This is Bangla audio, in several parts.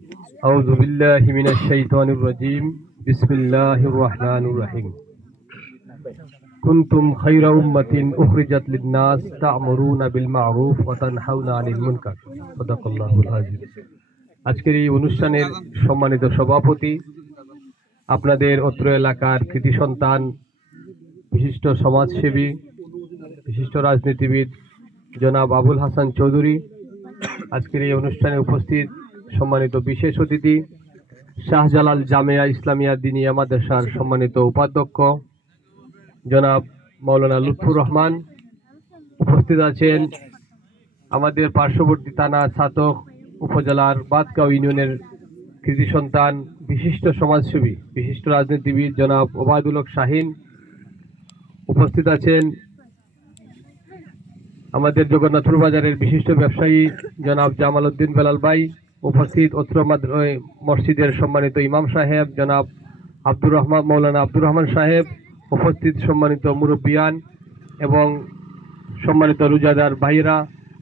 أعوذ بالله من الشيطان الرجيم بسم الله الرحمن الرحيم كنتم خير أمة أخرجت للناس تأمرون بالمعروف وتنهون عن المنكر صدق الله العظيم। আজকের এই অনুষ্ঠানের সম্মানিত সভাপতি, আপনাদের অত্র এলাকার কৃতি সন্তান, বিশিষ্ট সমাজসেবী, বিশিষ্ট রাজনীতিবিদ জনাব আবুল হাসান চৌধুরী, আজকের এই অনুষ্ঠানে উপস্থিত সম্মানিত বিশেষ অতিথি শাহজালাল জামিয়া ইসলামিয়া দিনিয়া মাদ্রাসার সম্মানিত উপাধ্যক্ষ জনাব মাওলানা লুৎফুর রহমান, উপস্থিত আছেন আমাদের পার্শ্ববর্তী থানা ছাতক উপজেলার বাদগাঁও ইউনিয়নের কৃতি সন্তান, বিশিষ্ট সমাজসেবী, বিশিষ্ট রাজনীতিবিদ জনাব ওবায়দুল হক শাহিন, উপস্থিত আছেন আমাদের জগন্নাথপুর বাজারের বিশিষ্ট ব্যবসায়ী জনাব জামাল উদ্দিন বেলাল ভাই, উপস্থিত অত্র মসজিদের সম্মানিত ইমাম সাহেব জনাব আব্দুর রহমান মৌলানা আব্দুর রহমান সাহেব, উপস্থিত সম্মানিত মুরব্বিয়ান এবং সম্মানিত রোজাদার ভাইরা,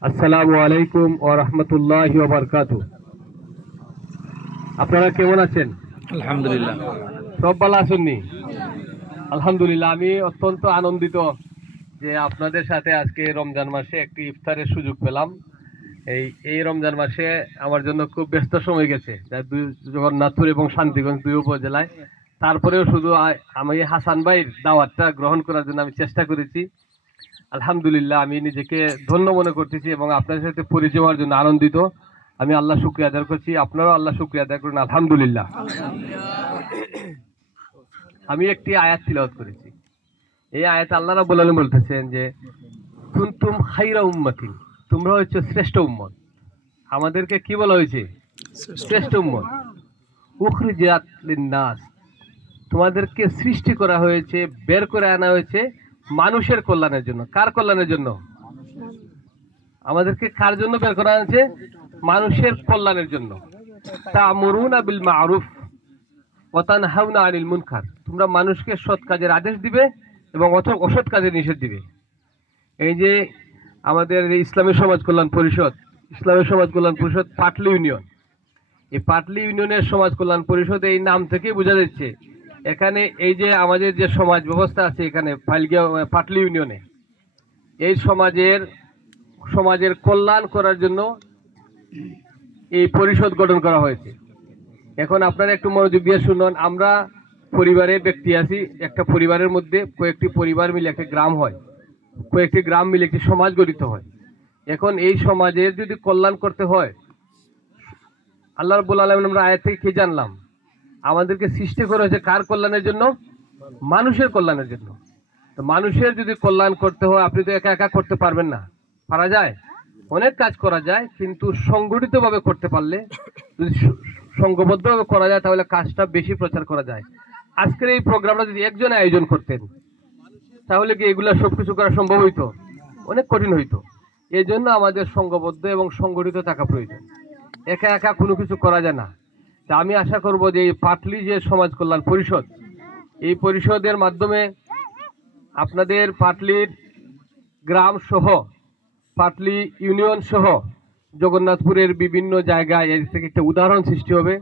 আসসালামু আলাইকুম ওয়া রাহমাতুল্লাহি ওয়া বারাকাতুহু। আপনারা কেমন আছেন? আলহামদুলিল্লাহ, সব ভালো আছেননি? আলহামদুলিল্লাহ, আমি অত্যন্ত আনন্দিত যে আপনাদের সাথে আজকে রমজান মাসে একটি ইফতারের সুযোগ পেলাম। এই রমজান মাসে আমার জন্য খুব ব্যস্ত সময় গেছে, জগন্নাথপুর এবং শান্তিগঞ্জ দুই উপজেলায়। তারপরেও শুধু আমি হাসান ভাইয়ের দাওয়াতটা গ্রহণ করার জন্য আমি চেষ্টা করেছি। আলহামদুলিল্লাহ, আমি নিজেকে ধন্য মনে করতেছি এবং আপনাদের সাথে পরিচয় হওয়ার জন্য আনন্দিত। আমি আল্লাহ শুকরিয়া আদায় করছি, আপনারাও আল্লাহ শুকরিয়া আদায় করুন আলহামদুলিল্লাহ। আমি একটি আয়াত তিলাওয়াত করেছি। এই আয়াতে আল্লাহ রাব্বুল আলামিন বলতেছেন যে কুনতুম খায়রা উম্মাতিন, তোমরা হচ্ছে শ্রেষ্ঠ উম্মত। আমাদেরকে কি বলা হয়েছে? শ্রেষ্ঠ উম্মত। উখরিজাত লিন্নাস, তোমাদেরকে সৃষ্টি করা হয়েছে, বের করে আনা হয়েছে মানুষের কল্যাণের জন্য। কার কল্যাণের জন্য? আমাদেরকে কার জন্য বের করা হয়েছে? মানুষের কল্যাণের জন্য। তা'মুরুনা বিল মা'রুফ ওয়া তানহাউনা আনিল মুনকার, তোমরা মানুষকে সৎ কাজের আদেশ দিবে এবং অসৎ কাজের নিষেধ দিবে। এই যে আমাদের ইসলামী সমাজ কল্যাণ পরিষদ, পাটলি ইউনিয়ন, এই পাটলি ইউনিয়নের সমাজ কল্যাণ পরিষদ, এই নাম থেকে বোঝা যাচ্ছে এখানে এই যে আমাদের যে সমাজ ব্যবস্থা আছে এখানে পাটলি ইউনিয়নে, এই সমাজের কল্যাণ করার জন্য এই পরিষদ গঠন করা হয়েছে। এখন আপনারা একটু মনোযোগ দিয়ে শুনুন। আমরা পরিবারে ব্যক্তি আছি, একটা পরিবারের মধ্যে কয়েকটি পরিবার মিলে একটা গ্রাম হয়, কয়েকটি গ্রাম মিলে একটি সমাজ গঠিত হয়। এখন এই সমাজের যদি কল্যাণ করতে হয়, আল্লাহ রাব্বুল আলামিন আমরা আয়াত থেকে কি জানলাম? আমাদেরকে সৃষ্টি করা হয়েছে কার কল্যাণের জন্য? মানুষের কল্যাণের জন্য। তো মানুষের যদি কল্যাণ করতে হয়, আপনি তো একা একা করতে পারবেন না। পারা যায়? অনেক কাজ করা যায়, কিন্তু সংগঠিতভাবে করতে পারলে, যদি সংঘবদ্ধভাবে করা যায়, তাহলে কাজটা বেশি প্রচার করা যায়। আজকের এই প্রোগ্রামটা যদি একজনে আয়োজন করতেন, তাহলে কি এগুলা সবকিছু করা সম্ভব হইতো? অনেক কঠিন হইতো। এই জন্য আমাদের সংঘবদ্ধ এবং সংগঠিত থাকা প্রয়োজন। একা একা কোনো কিছু করা যায় না। তা আমি আশা করব যে এই পাটলি যে সমাজ কল্যাণ পরিষদ, এই পরিষদের মাধ্যমে আপনাদের পাটলির গ্রাম সহ, পাটলি ইউনিয়ন সহ জগন্নাথপুরের বিভিন্ন জায়গায় এর থেকে একটা উদাহরণ সৃষ্টি হবে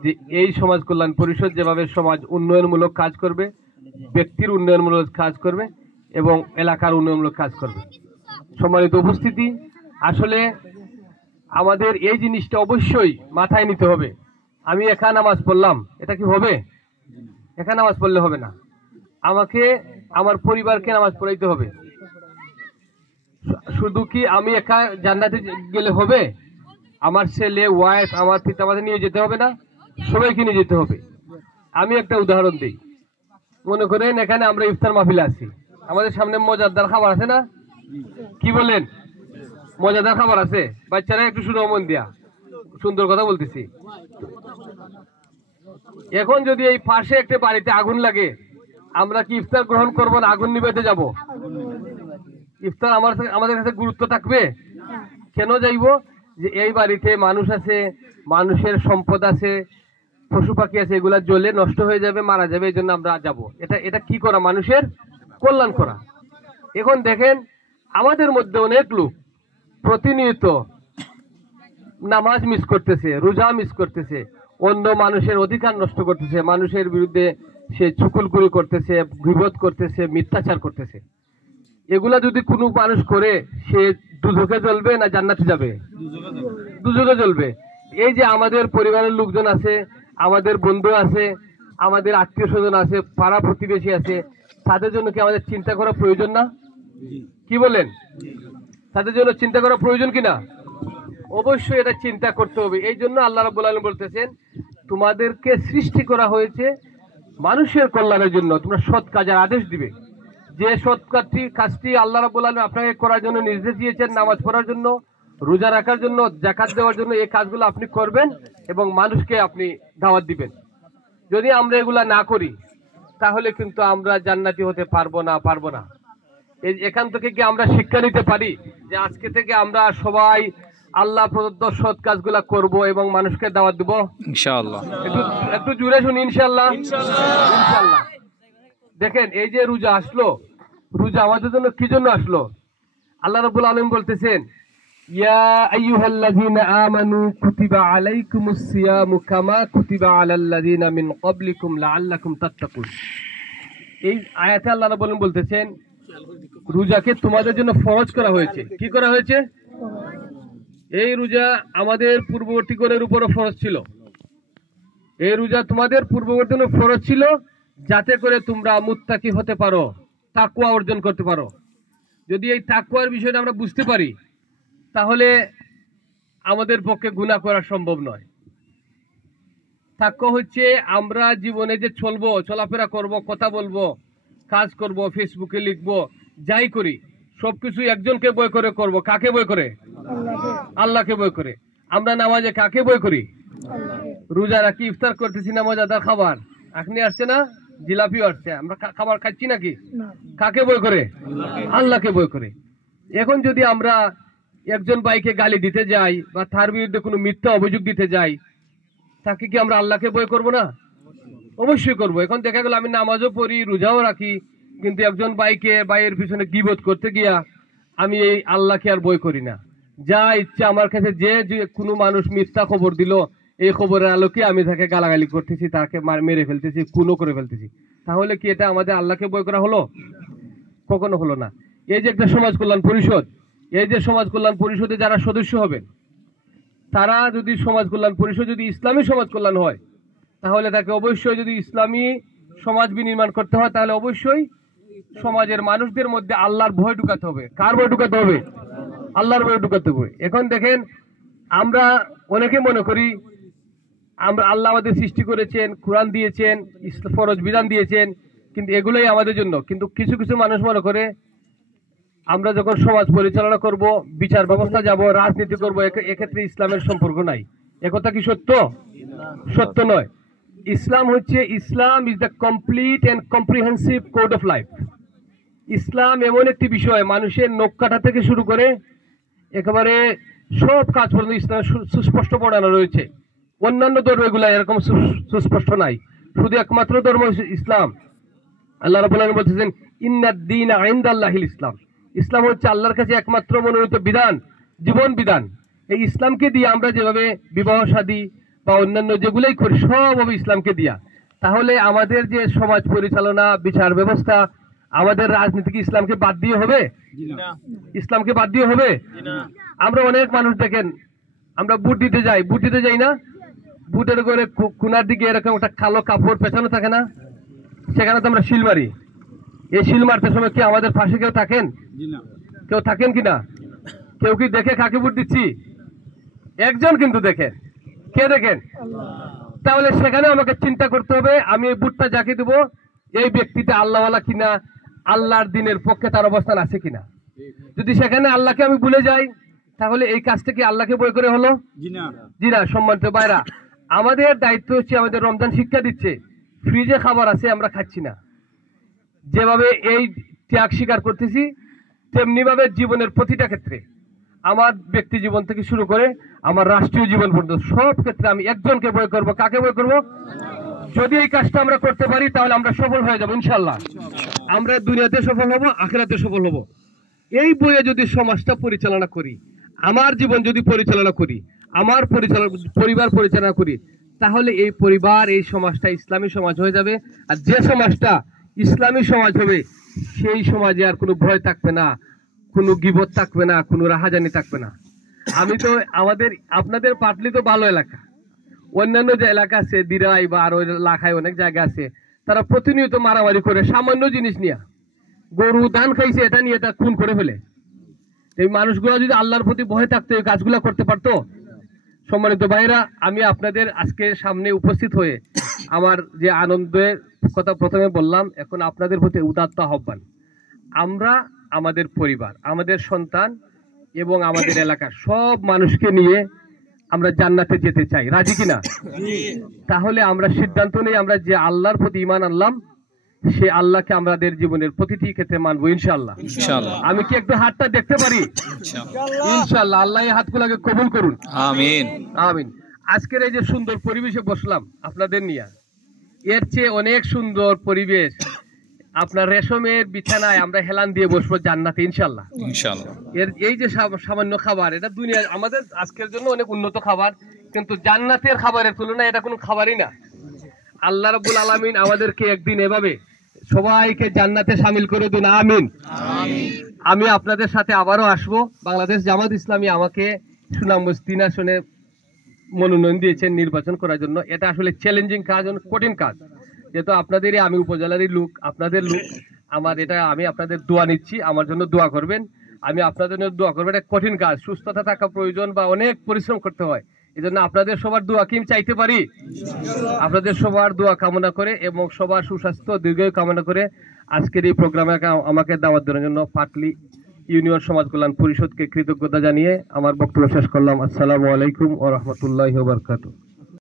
যে এই সমাজ কল্যাণ পরিষদ যেভাবে সমাজ উন্নয়নমূলক কাজ করবে, ব্যক্তির উন্নয়নমূলক কাজ করবে এবং এলাকার উন্নয়নমূলক কাজ করবে। সম্মানিত উপস্থিতি, আসলে আমাদের এই জিনিসটা অবশ্যই মাথায় নিতে হবে। আমি একা নামাজ পড়লাম, এটা কি হবে? একা নামাজ পড়লে হবে না, আমাকে আমার পরিবারকে নামাজ পড়াইতে হবে। শুধু কি আমি একা জান্নাতে গেলে হবে? আমার ছেলে, ওয়াইফ, আমার পিতামাতা নিয়ে যেতে হবে না? সবাইকে নিয়ে যেতে হবে। আমি একটা উদাহরণ দিই। মনে করেন এখানে আমরা ইফতার মাহফিলে আছি, আমাদের সামনে মজাদার খাবার আছে না? কি বলেন? মজাদার খাবার আছে। বাচ্চারা একটু শুনো মন দিয়া, সুন্দর কথা বলতেছি। এখন যদি এই পাশে একটা বাড়িতে আগুন লাগে, আমরা কি ইফতার গ্রহণ করবো না আগুন নিভাতে যাব? ইফতার আমাদের কাছে গুরুত্ব থাকবে? কেন যাইব? যে এই বাড়িতে মানুষ আছে, মানুষের সম্পদ আছে, পশু পাখি আছে, এগুলা জ্বলে নষ্ট হয়ে যাবে, মারা যাবে, এই জন্য আমরা যাব। এটা কি করা? মানুষের কল্যাণ করা। এখন দেখেন আমাদের মধ্যে অনেক লোক প্রতিনিয়ত নামাজ মিস করতেছে, রোজা মিস করতেছে, অন্য মানুষের অধিকার নষ্ট করতেছে, মানুষের বিরুদ্ধে সে চুকুলগুলি করতেছে, গীবত করতেছে, মিথ্যাচার করতেছে, এগুলা যদি কোনো মানুষ করে সে দুজকে জ্বলবে না জান্নাতে যাবে? দুজকে জ্বলবে। এই যে আমাদের পরিবারের লোকজন আছে, আমাদের বন্ধু আছে, আমাদের আত্মীয় স্বজন আছে, পাড়া প্রতিবেশী আছে, তাদের জন্য কি আমাদের চিন্তা করা প্রয়োজন না? কি বলেন? তাদের জন্য চিন্তা করা প্রয়োজন কিনা? অবশ্যই এটা চিন্তা করতে হবে। এই জন্য আল্লাহ রাব্বুল আলামিন বলতেছেন, তোমাদেরকে সৃষ্টি করা হয়েছে মানুষের কল্যাণের জন্য, তোমরা সৎ কাজের আদেশ দিবে। যে সৎ কাজটি আল্লাহ রাব্বুল আলামিন আপনাকে করার জন্য নির্দেশ দিয়েছেন, নামাজ পড়ার জন্য, রোজা রাখার জন্য, যাকাত দেওয়ার জন্য, এই কাজগুলো আপনি করবেন এবং মানুষকে আপনি দাওয়াত দিবেন। যদি আমরা এগুলা না করি তাহলে কিন্তু আমরা জান্নাতি হতে পারবো না। এখান থেকে কি আমরা শিক্ষা নিতে পারি যে আজকে থেকে আমরা সবাই আল্লাহ প্রদত্ত সৎ কাজগুলা করব এবং মানুষকে দাওয়াত দিব? ইনশাআল্লাহ। একটু জোরে শুনি, ইনশাআল্লাহ। ইনশাআল্লাহ। দেখেন, এই যে রোজা আসলো, রোজা আমাদের জন্য কি জন্য আসলো? আল্লাহ রাব্বুল আলামিন বলতেছেন, ইয়া আইয়ুহাল্লাযীনা আমানু কুতিবা আলাইকুমুস সিয়ামু কামা কুতিবা আলাল্লাযীনা মিন ক্বাবলিকুম লাআল্লাকুম তাত্তাকুন। এই আয়াতে আল্লাহ রাব্বুল আলামিন বলতেছেন, রোজাকে তোমাদের জন্য ফরজ করা হয়েছে। কি করা হয়েছে? এই রোজা আমাদের পূর্ববর্তীগণের উপরও ফরজ ছিল। এই রোজা তোমাদের পূর্ববর্তীগণের ফরজ ছিল যাতে করে তোমরা মুত্তাকি হতে পারো, তাকওয়া অর্জন করতে পারো। যদি এই তাকওয়ার বিষয়টা আমরা বুঝতে পারি তাহলে আমাদের পক্ষে গুনাহ করা সম্ভব নয়। তাকওয়া হচ্ছে আমরা জীবনে যে চলবো, চলাফেরা করব, কথা বলবো, কাজ করব, ফেসবুকে লিখবো, যাই করি সবকিছু একজনকে বই করে করব। কাকে বই করে? আল্লাহকে বই করে। আমরা নামাজে কাকে বই করি? রোজা রাখি, ইফতার করতেছি না, মজাদার খাবার এখনই আসছে না, জিলাপিও আসছে, আমরা খাবার খাচ্ছি নাকি? কাকে বই করে? আল্লাহকে বই করে। এখন যদি আমরা একজন ভাইকে গালি দিতে যাই বা তার বিরুদ্ধে কোনো মিথ্যা অভিযোগ দিতে যাই, তাকে কি আমরা আল্লাহকে বই করব না? অবশ্যই করব। এখন দেখা গেল আমি নামাজও পড়ি, রোজাও রাখি, কিন্তু একজন ভাইয়ের পিছনে গীবত করতে গিয়া আমি এই আল্লাহকে আর বই করি না। যা ইচ্ছা আমার কাছে যে কোনো মানুষ মিথ্যা খবর দিল, এই খবরের আলোকে আমি তাকে গালাগালি করতেছি, তাকে মেরে ফেলতেছি, খুনও করে ফেলতেছি। তাহলে কি এটা আমাদের আল্লাহকে বই করা হলো? কখনো হলো না। এই যে একটা সমাজ কল্যাণ পরিষদ, এই যে সমাজ কল্যাণ পরিষদে যারা সদস্য হবেন, তারা যদি সমাজ কল্যাণ পরিষদ যদি ইসলামী সমাজ কল্যাণ হয়, তাহলে তাকে অবশ্যই, যদি ইসলামী সমাজ বিনির্মাণ করতে হয়, তাহলে অবশ্যই সমাজের মানুষদের মধ্যে আল্লাহর ভয় ঢুকাতে হবে। কার ভয় ঢুকাতে হবে? আল্লাহর ভয় ঢুকাতে হবে। এখন দেখেন, আমরা অনেকে মনে করি আমরা আল্লাহ আমাদের সৃষ্টি করেছেন, কোরআন দিয়েছেন, ফরজ বিধান দিয়েছেন, কিন্তু এগুলোই আমাদের জন্য। কিন্তু কিছু কিছু মানুষ মনে করে আমরা যখন সমাজ পরিচালনা করব, বিচার ব্যবস্থা যাব, রাজনীতি করব, এক্ষেত্রে ইসলামের সম্পর্ক নাই। একথা কি সত্য? সত্য নয়। Islam is the complete and comprehensive code of life. ইসলাম এমন একটি বিষয়, মানুষের নখ কাটা থেকে শুরু করে একেবারে সব কাজ পর্যন্ত ইসলামের সুস্পষ্ট বর্ণনা রয়েছে। অন্যান্য ধর্মগুলো এরকম সুস্পষ্ট নাই, শুধু একমাত্র ধর্ম ইসলাম। আল্লাহ রাব্বুল আলামিন বলতেছেন, ইন্নাদ দীনা ইনদাল্লাহিল ইসলাম। ইসলাম হচ্ছে আল্লাহর কাছে একমাত্র মনোনীত বিধান, জীবন বিধান। এই ইসলামকে দিয়ে আমরা যেভাবে বিবাহ শাদী বা অন্যান্য যেগুলোই করি, সব হবে ইসলামকে দিয়া। তাহলে আমাদের যে সমাজ পরিচালনা, বিচার ব্যবস্থা, আমাদের রাজনীতি কি ইসলামকে বাদ দিয়ে হবে? ইসলামকে বাদ দিয়ে হবে? আমরা অনেক মানুষ দেখেন, আমরা ভোট দিতে যাই না, ভোটের করে কোনার দিকে এরকম একটা কালো কাপড় পেছানো থাকে না, সেখানে তো আমরা শিল মারি। এই শিল মারতে সময় কি আমাদের পাশে কেউ থাকেন? কেউ থাকেন কিনা? কেউ কি দেখে কাকে ভোট দিচ্ছি? একজন কিন্তু দেখেন। কে দেখেন? তাহলে সেখানে আমাকে চিন্তা করতে হবে, আমি এই ভোটটা যাকে দেবো, এই ব্যক্তিটা আল্লাহওয়ালা কিনা, আল্লাহর দিনের পক্ষে তার অবস্থান আছে কিনা। যদি সেখানে আল্লাহকে আমি ভুলে যাই, তাহলে এই কাজটা কি আল্লাহকে বই করে হলো? জি না। সম্মানিত ভাইরা, আমাদের দায়িত্ব হচ্ছে, আমাদের রমজান শিক্ষা দিচ্ছে, ফ্রিজে খাবার আছে, আমরা খাচ্ছি না। যেভাবে এই ত্যাগ স্বীকার করতেছি, তেমনি ভাবে জীবনের প্রতিটা ক্ষেত্রে, আমার ব্যক্তি জীবন থেকে শুরু করে আমার রাষ্ট্রীয় জীবন পর্যন্ত সব ক্ষেত্রে আমি একজনকে বই করব। কাকে বই করব? যদি এই কাজটা আমরা করতে পারি তাহলে আমরা সফল হয়ে যাব ইনশাআল্লাহ। আমরা দুনিয়াতে সফল হব, আখিরাতে সফল হব। এই বইয়ে যদি সমাজটা পরিচালনা করি, আমার জীবন যদি পরিচালনা করি, আমার পরিবার পরিচালনা করি, তাহলে এই পরিবার, এই সমাজটা ইসলামী সমাজ হয়ে যাবে। আর যে সমাজটা ইসলামী সমাজ হবে, সেই সমাজে আর কোনো ভয় থাকবে না, কোনো গীবত থাকবে না, কোনো রাহাজানি থাকবে না। আমি তো আপনাদের পাটলি তো ভালো এলাকা, অন্যান্য যে এলাকা আছে দিরাই বা আরো এলাকায় অনেক জায়গা আছে, তারা প্রতিনিয়ত মারামারি করে সামান্য জিনিস নিয়ে, গরু ধান খাইছে এটা নিয়ে তা খুন করে ফেলে। এই মানুষগুলো যদি আল্লাহর প্রতি ভয় থাকতো এই কাজগুলো করতে পারতো। সম্মানিত ভাইরা, আমি আপনাদের আজকে সামনে উপস্থিত হয়ে আমার যে আনন্দের কথা প্রথমে বললাম, এখন আপনাদের প্রতি উদাত্ত আহ্বান। আমরা আমাদের পরিবার, আমাদের সন্তান এবং আমাদের এলাকার সব মানুষকে নিয়ে আমরা জান্নাতে যেতে চাই, রাজি কিনা? তাহলে আমরা সিদ্ধান্ত নেই, আমরা যে আল্লাহর প্রতি ঈমান আনলাম সে আল্লাহকে আমাদের জীবনের প্রতিটি ক্ষেত্রে মানবো ইনশাআল্লাহ। আমি কি একটু হাতটা দেখতে পারি? ইনশাআল্লাহ। আল্লাহ এই হাতগুলোকে কবুল করুন, আমিন আমিন। আজকের এই যে সুন্দর পরিবেশে বসলাম আপনাদের নিয়ে, এর চেয়ে অনেক সুন্দর পরিবেশ আপনার রেশমের বিছানায় আমরা হেলান দিয়ে বসবো জান্নাতে ইনশাআল্লাহ। এর এই যে সামান্য খাবার, এটা দুনিয়ার আমাদের আজকের জন্য অনেক উন্নত খাবার, কিন্তু জান্নাতের খাবারের তুলনায় এটা কোনো খাবারই না। আল্লাহ রাব্বুল আলামিন আমাদেরকে একদিন এভাবে সবাইকে জান্নাতে শামিল করে দিন, আমিন। আমি আপনাদের সাথে আবারও আসবো। বাংলাদেশ জামাত ইসলামী আমাকে সুনামগঞ্জ 3 আসনে মনোনয়ন দিয়েছেন নির্বাচন করার জন্য। এটা আসলে চ্যালেঞ্জিং কাজ, কঠিন কাজ, যেহেতু আপনাদেরই আমি উপজেলারই লোক, আপনাদের লোক। আমি আপনাদের দোয়া নিচ্ছি, আমার জন্য দোয়া করবেন। আমি আপনাদের জন্য দোয়া করবেন। এটা কঠিন কাজ, সুস্থতা থাকা প্রয়োজন বা অনেক পরিশ্রম করতে হয়। এই জন্য আপনাদের সবার দোয়া কি চাইতে পারি? আপনাদের সবার দোয়া কামনা করে এবং সবার সুস্বাস্থ্য দীর্ঘায়ু কামনা করে আজকের এই প্রোগ্রামে আমাকে দাওয়াত দেওয়ার জন্য পাটলি ইউনিয়ন সমাজ কল্যাণ পরিষদকে কৃতজ্ঞতা জানিয়ে আমার বক্তব্য শেষ করলাম। আসসালামু আলাইকুম ওয়া রাহমাতুল্লাহি ওয়া বারাকাতুহু।